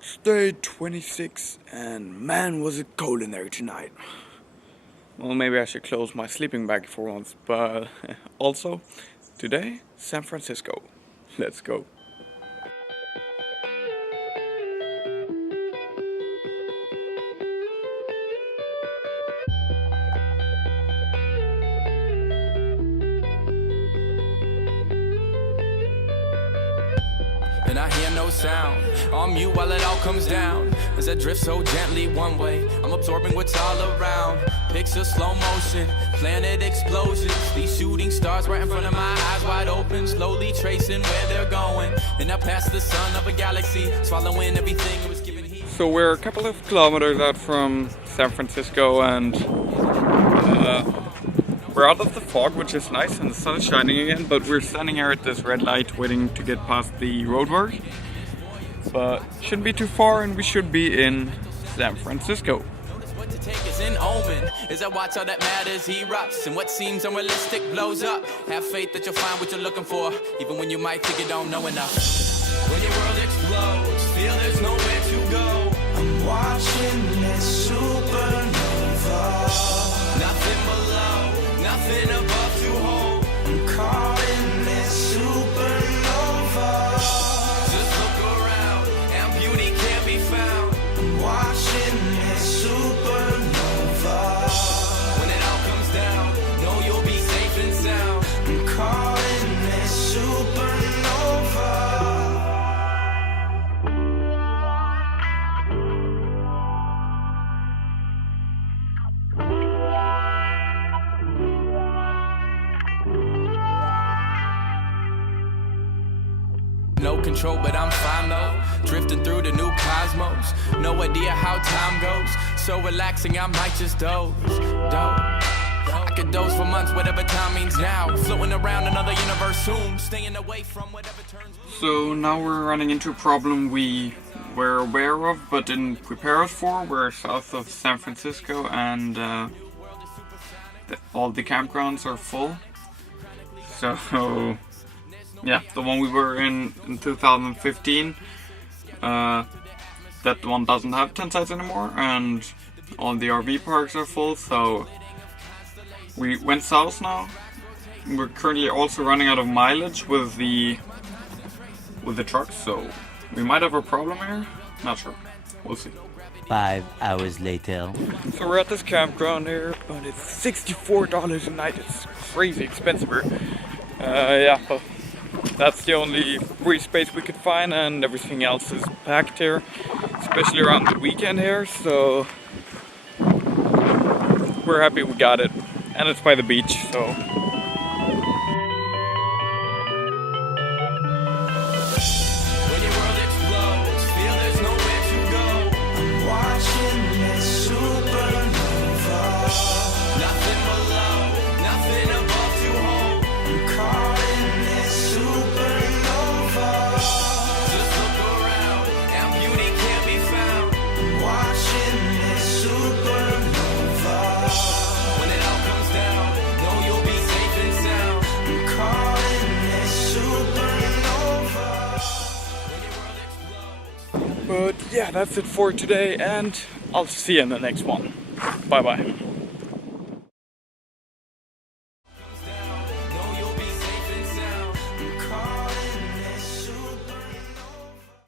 It's day 26 and man was it cold in there tonight. Well, maybe I should close my sleeping bag for once, but also, today, San Francisco. Let's go. And I hear no sound, on mute while it all comes down. As I drift so gently one way, I'm absorbing what's all around. Picture slow motion, planet explosions. These shooting stars right in front of my eyes wide open, slowly tracing where they're going. And I pass the sun of a galaxy, swallowing everything it was giving heat. So we're a couple of kilometers out from San Francisco and we're out of the fog, which is nice, and the sun is shining again, but we're standing here at this red light waiting to get past the roadwork. But shouldn't be too far and we should be in San Francisco. What to take is an omen, as I watch all that matters erupts, and what seems unrealistic blows up. Have faith that you'll find what you're looking for, even when you might think you don't know enough. When your world explodes, feel there's nowhere to go. I'm watching this supernova. Nothing below, nothing above to hold. I'm caught in this supernova. Just look around, and beauty can't be found. I'm watching this supernova. When it all comes down, know you'll be safe and sound. I'm caught in this supernova. No control, but I'm fine though. Drifting through the new cosmos. No idea how time goes. So relaxing, I might just doze. I could doze for months, whatever time means now. Floating around another universe soon. Staying away from whatever turns blue. So now we're running into a problem we were aware of but didn't prepare us for. We're south of San Francisco and all the campgrounds are full. So yeah, the one we were in 2015, that one doesn't have tent sites anymore, and all the RV parks are full, so we went south now. We're currently also running out of mileage with the trucks, so we might have a problem here. Not sure. We'll see. 5 hours later. So we're at this campground here, but it's $64 a night. It's crazy expensive here. Yeah, but that's the only free space we could find, and everything else is packed here, especially around the weekend here, so we're happy we got it. And it's by the beach, so When your world explodes, feel there's nowhere to go. I'm watching this supernova. Nothing below, nothing above to hold. I'm caught in this supernova. Just look around, and beauty can't be found. I'm watching this supernova. When it all comes down, know you'll be safe and sound. I'm caught in this supernova. but yeah, that's it for today, and I'll see you in the next one. Bye bye.